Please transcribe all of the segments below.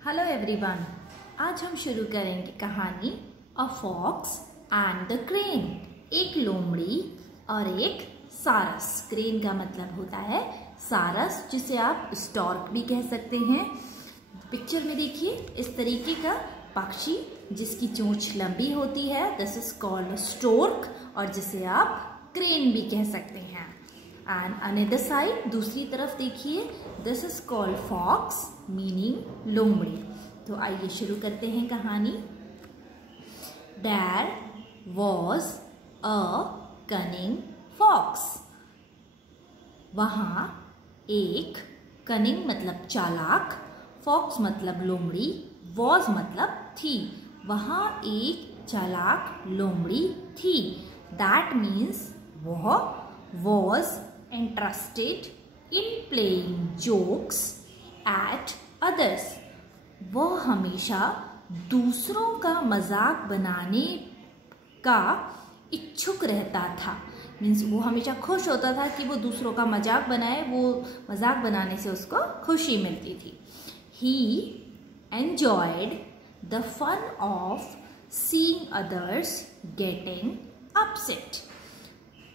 Hello everyone, आज हम शुरू करेंगे कहानी a fox and the crane. एक लोमड़ी और एक सारस। क्रेन का मतलब होता है सारस, जिसे आप स्टॉर्क भी कह सकते हैं। पिक्चर में देखिए, इस तरीके का पक्षी जिसकी चोंच लंबी होती है, दिस इज कॉल्ड स्टोर्क, और जिसे आप क्रेन भी कह सकते हैं। एंड अनदर साइड, दूसरी तरफ देखिए, this is called fox meaning लोमड़ी। तो आइए शुरू करते हैं कहानी। There was a cunning fox. वहाँ एक, कनिंग मतलब चालाक, फॉक्स मतलब लोमड़ी, वॉज मतलब थी। वहाँ एक चालाक लोमड़ी थी। दैट मीन्स वह was interested in playing jokes at others. वह हमेशा दूसरों का मजाक बनाने का इच्छुक रहता था। मीन्स वो हमेशा खुश होता था कि वो दूसरों का मजाक बनाए, वो मजाक बनाने से उसको खुशी मिलती थी। He enjoyed the fun of seeing others getting upset.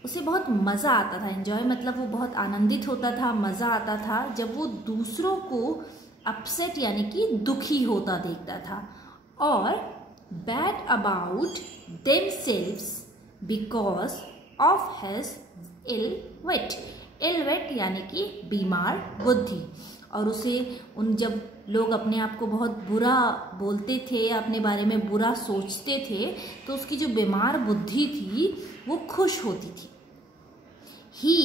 उसे बहुत मज़ा आता था। एंजॉय मतलब वो बहुत आनंदित होता था, मज़ा आता था जब वो दूसरों को अपसेट यानी कि दुखी होता देखता था। और bad about themselves because of his ill wit यानी कि बीमार बुद्धि। और उसे जब लोग अपने आप को बहुत बुरा बोलते थे, अपने बारे में बुरा सोचते थे, तो उसकी जो बीमार बुद्धि थी वो खुश होती थी। He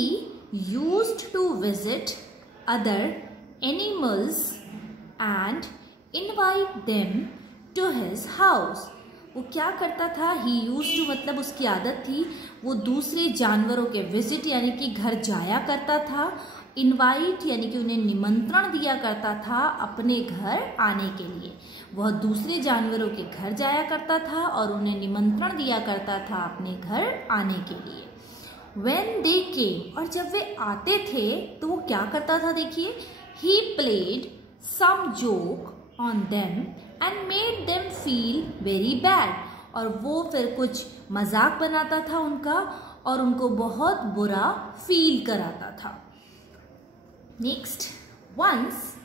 used to visit other animals and invite them to his house. वो क्या करता था? He used to मतलब उसकी आदत थी, वो दूसरे जानवरों के विजिट यानी कि घर जाया करता था, इनवाइट यानी कि उन्हें निमंत्रण दिया करता था अपने घर आने के लिए। वह दूसरे जानवरों के घर जाया करता था और उन्हें निमंत्रण दिया करता था अपने घर आने के लिए। When they came, और जब वे आते थे तो वो क्या करता था? देखिए, he played some joke on them and made them feel very bad. और वो फिर कुछ मजाक बनाता था उनका और उनको बहुत बुरा फील कराता था। नेक्स्ट, once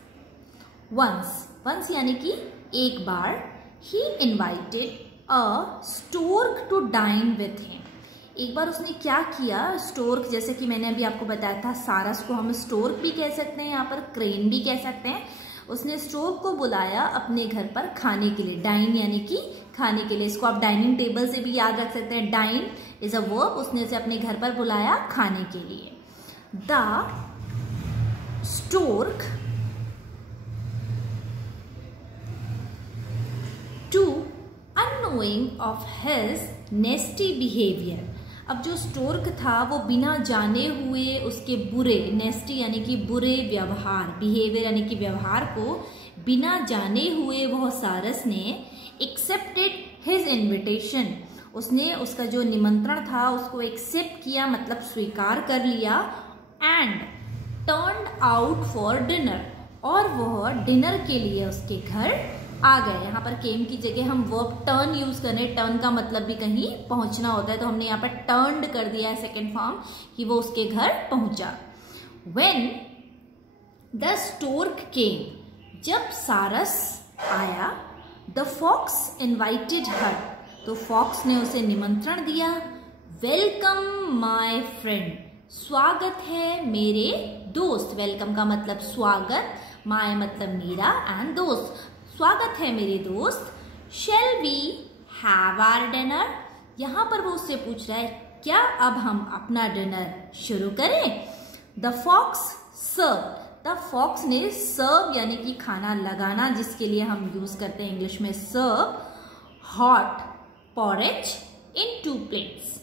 यानी कि एक बार, he invited a stork to dine with him. एक बार उसने क्या किया? स्टोर्क, जैसे कि मैंने अभी आपको बताया था, सारस को हम स्टोर्क भी कह सकते हैं, यहाँ पर क्रेन भी कह सकते हैं। उसने स्टोर्क को बुलाया अपने घर पर खाने के लिए। डाइन यानी कि खाने के लिए। इसको आप डाइनिंग टेबल से भी याद रख सकते हैं। Dine is a verb. उसने उसे अपने घर पर बुलाया खाने के लिए। The stork too unknowing of his nasty behaviour. अब जो स्टोर्क था वो बिना जाने हुए उसके बुरे, नेस्टी यानी कि बुरे व्यवहार, बिहेवियर यानी कि व्यवहार को बिना जाने हुए वह सारस ने एक्सेप्टेड हिज इन्विटेशन। उसने उसका जो निमंत्रण था उसको एक्सेप्ट किया, मतलब स्वीकार कर लिया। And turned out for dinner, और वह डिनर के लिए उसके घर आ गए। यहाँ पर केम की जगह हम वर्ब टर्न यूज कर रहे हैं। टर्न का मतलब भी कहीं पहुंचना होता है, तो हमने यहाँ पर टर्न्ड कर दिया है सेकेंड फॉर्म, कि वो उसके घर पहुंचा। When the stork came, जब सारस आया, the fox invited her, तो फॉक्स ने उसे निमंत्रण दिया। वेलकम माई फ्रेंड, स्वागत है मेरे दोस्त। वेलकम का मतलब स्वागत, माई मतलब मेरा, एंड दोस्त, स्वागत है मेरे दोस्त। Shall we have our dinner? यहाँ पर वो उससे पूछ रहा है, क्या अब हम अपना डिनर शुरू करें? The fox served, the fox ने सर्व यानी कि खाना लगाना, जिसके लिए हम यूज करते हैं इंग्लिश में सर्व, हॉट पॉरेज इन 2 plates।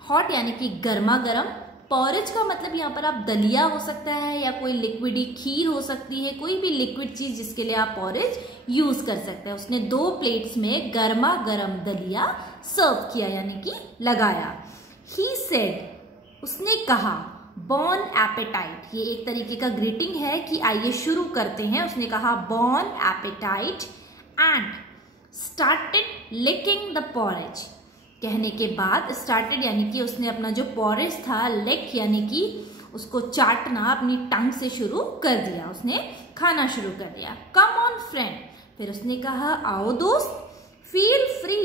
हॉट यानी कि गर्मा गर्म, पॉरेज का मतलब यहाँ पर आप दलिया हो सकता है या कोई लिक्विडी खीर हो सकती है, कोई भी लिक्विड चीज जिसके लिए आप पॉरेज यूज कर सकते हैं। उसने 2 प्लेट्स में गर्मा गर्म दलिया सर्व किया यानी कि लगाया। ही सेड, उसने कहा, बॉन एपेटाइट, ये एक तरीके का ग्रीटिंग है कि आइए शुरू करते हैं। उसने कहा bon appetit and started licking the porridge. कहने के बाद स्टार्टेड यानी कि उसने अपना जो पॉरेज था, लिक यानी कि उसको चाटना अपनी टंग से शुरू कर दिया, उसने खाना शुरू कर दिया। कम ऑन फ्रेंड, फिर उसने कहा आओ दोस्त, feel free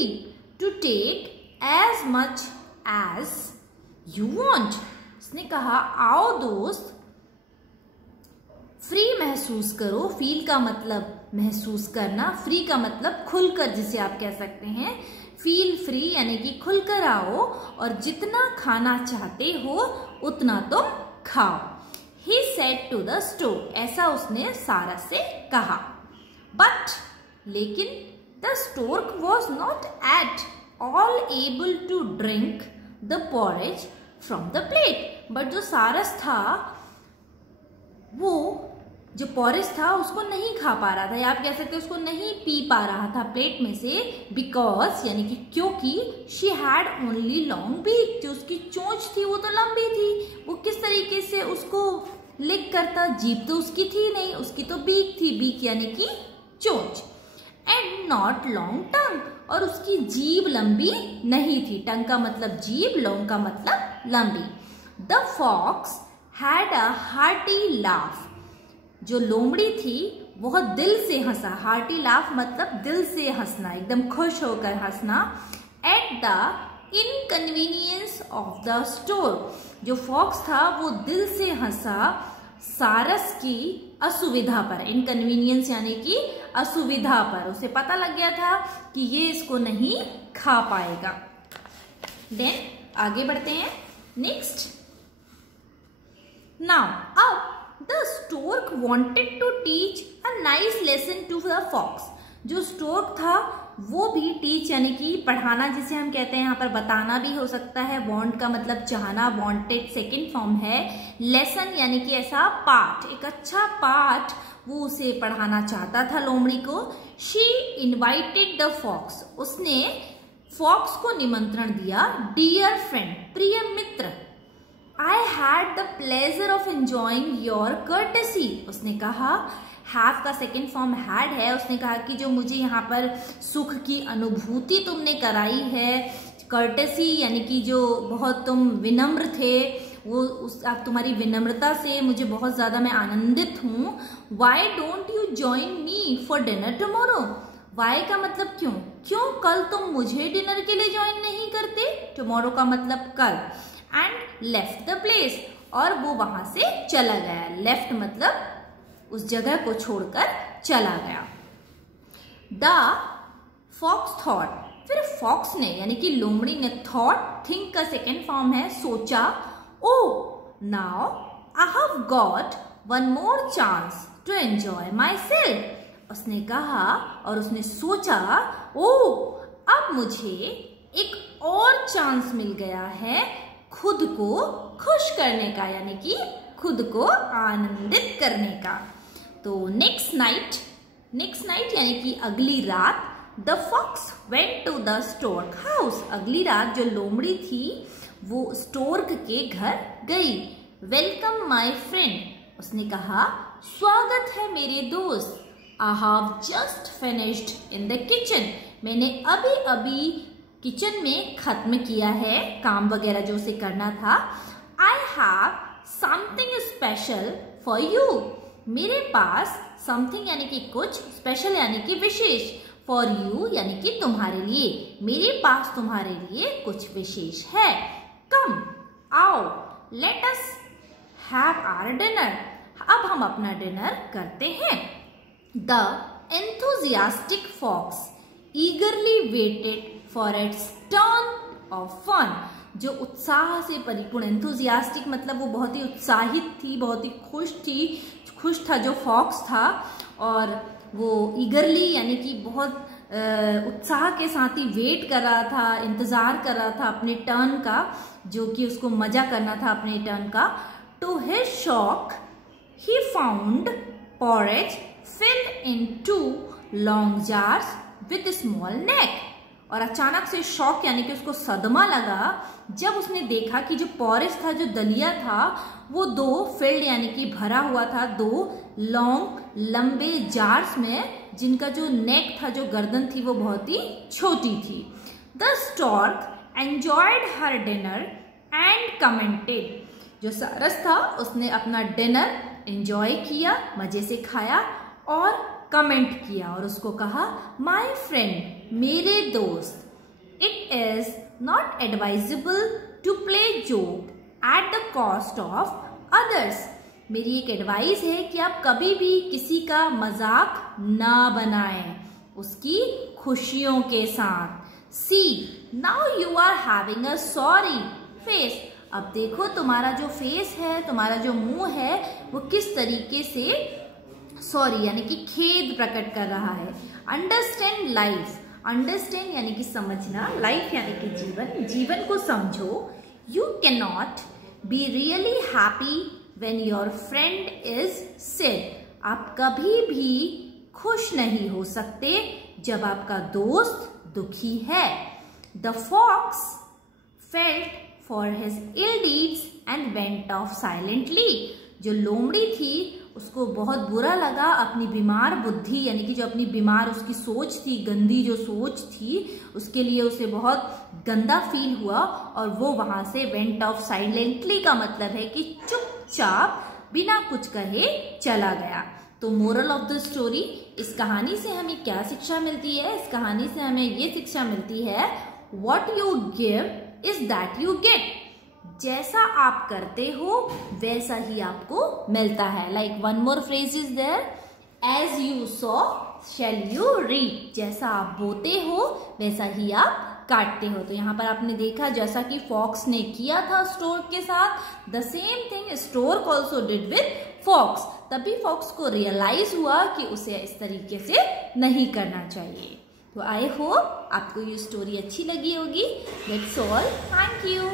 to take as much as you want. उसने कहा आओ दोस्त, फ्री महसूस करो, फील का मतलब महसूस करना, फ्री का मतलब खुलकर जिसे आप कह सकते हैं। फील फ्री यानी कि खुलकर आओ और जितना खाना चाहते हो उतना तुम खाओ। He said to the stork, ऐसा उसने सारस से कहा। But लेकिन the stork was not at all able to drink the porridge from the plate. But जो सारस था वो जो पॉरेज था उसको नहीं खा पा रहा था, या आप कह सकते उसको नहीं पी पा रहा था प्लेट में से, बिकॉज यानी कि क्योंकि she had only long beak, जो उसकी चोंच थी वो तो लंबी थी, वो किस तरीके से उसको लिक करता, जीभ तो उसकी थी नहीं, उसकी तो बीक थी, बीक यानी कि चोंच। एंड नॉट लॉन्ग टंग, और उसकी जीभ लंबी नहीं थी, टंग का मतलब जीभ, लॉन्ग का मतलब लंबी। The fox had a hearty laugh, जो लोमड़ी थी बहुत दिल से हंसा, हार्टी लाफ मतलब दिल से हंसना, एकदम खुश होकर हंसना। At the inconvenience of the store, जो फॉक्स था वो दिल से हंसा सारस की असुविधा पर, इनकन्वीनियंस यानी कि असुविधा पर, उसे पता लग गया था कि ये इसको नहीं खा पाएगा। देन आगे बढ़ते हैं नेक्स्ट। नाउ अब The stork wanted to teach a nice lesson to the fox. जो स्टोर्क था वो भी टीच यानी कि पढ़ाना, जिसे हम कहते हैं यहाँ पर बताना भी हो सकता है। वांट का मतलब चाहना, वांटेड सेकंड फॉर्म है। लेसन यानी कि ऐसा पाठ, एक अच्छा पाठ वो उसे पढ़ाना चाहता था लोमड़ी को। शी इन्वाइटेड द फॉक्स, उसने फॉक्स को निमंत्रण दिया। डियर फ्रेंड, प्रिय मित्र, I had the pleasure of enjoying your courtesy. उसने कहा, have का सेकेंड फॉर्म had है, उसने कहा कि जो मुझे यहाँ पर सुख की अनुभूति तुमने कराई है, courtesy यानी कि जो बहुत तुम विनम्र थे, वो अब तुम्हारी विनम्रता से मुझे बहुत ज़्यादा मैं आनंदित हूँ। Why don't you join me for dinner tomorrow? Why का मतलब क्यों, क्यों कल तुम मुझे डिनर के लिए ज्वाइन नहीं करते? Tomorrow का मतलब कल। एंड लेफ्ट द प्लेस, और वो वहां से चला गया। लेफ्ट मतलब उस जगह को छोड़कर चला गया। द फॉक्स थॉट, फिर फॉक्स ने यानी कि लोमड़ी ने, थॉट थिंक का सेकेंड फॉर्म है, सोचा। Oh now I have got one more chance to enjoy myself. उसने कहा और उसने सोचा, ओ अब मुझे एक और चांस मिल गया है खुद को खुश करने का, यानी कि खुद को आनंदित करने का। तो नेक्स्ट नाइट यानी कि अगली रात, the fox went to the stork house. अगली रात जो लोमड़ी थी वो स्टोर्क के घर गई। वेलकम माई फ्रेंड, उसने कहा स्वागत है मेरे दोस्त। I have just finished in the kitchen, मैंने अभी अभी किचन में खत्म किया है काम वगैरह जो उसे करना था। I have something special for you, मेरे पास समथिंग यानी कि कुछ, स्पेशल यानी कि विशेष, फॉर यू यानी कि तुम्हारे लिए, मेरे पास तुम्हारे लिए कुछ विशेष है। कम आओ, let us have our dinner, अब हम अपना डिनर करते हैं। The enthusiastic fox eagerly waited for its turn of fun, जो उत्साह से परिपूर्ण, एंथुजियास्टिक मतलब वो बहुत ही उत्साहित थी, बहुत ही खुश था जो फॉक्स था, और वो ईगरली यानी कि बहुत उत्साह के साथ ही वेट कर रहा था, इंतजार कर रहा था अपने टर्न का, जो कि उसको मजा करना था अपने टर्न का। To his shock he found porridge filled in 2 long jars with small neck, और अचानक से शॉक यानी कि उसको सदमा लगा जब उसने देखा कि जो पॉरेज था, जो दलिया था, वो 2 फिल्ड यानी कि भरा हुआ था 2 लॉन्ग लंबे जार्स में, जिनका जो नेक था, जो गर्दन थी, वो बहुत ही छोटी थी। The stork enjoyed her dinner and commented. जो सारस था उसने अपना डिनर एंजॉय किया, मजे से खाया और कमेंट किया और उसको कहा, माय फ्रेंड, मेरे दोस्त, it is not advisable to play joke at the cost of others. मेरी एक एडवाइस है कि आप कभी भी किसी का मजाक ना बनाएं उसकी खुशियों के साथ। See now you are having a sorry face. अब देखो तुम्हारा जो फेस है, तुम्हारा जो मुंह है, वो किस तरीके से सॉरी यानी कि खेद प्रकट कर रहा है। अंडरस्टैंड लाइफ, अंडरस्टैंड यानी कि समझना, लाइफ यानी कि जीवन, जीवन को समझो। You can not be really happy when your friend is sad. आप कभी भी खुश नहीं हो सकते जब आपका दोस्त दुखी है। The fox felt for his ill deeds and went off silently. जो लोमड़ी थी उसको बहुत बुरा लगा अपनी बीमार बुद्धि यानी कि जो अपनी बीमार उसकी सोच थी, गंदी जो सोच थी, उसके लिए उसे बहुत गंदा फील हुआ और वो वहां से वेंट ऑफ साइलेंटली का मतलब है कि चुपचाप बिना कुछ कहे चला गया। तो मोरल ऑफ द स्टोरी, इस कहानी से हमें क्या शिक्षा मिलती है? इस कहानी से हमें ये शिक्षा मिलती है, what you give is that you get. जैसा आप करते हो वैसा ही आपको मिलता है। Like one more phrase is there, as you sow shall you reap. जैसा आप बोते हो वैसा ही आप काटते हो। तो यहाँ पर आपने देखा जैसा कि फॉक्स ने किया था स्टोर्क के साथ, the same thing stork also did with fox. तभी फॉक्स को रियलाइज हुआ कि उसे इस तरीके से नहीं करना चाहिए। तो आई होप आपको ये स्टोरी अच्छी लगी होगी। That's all, thank you.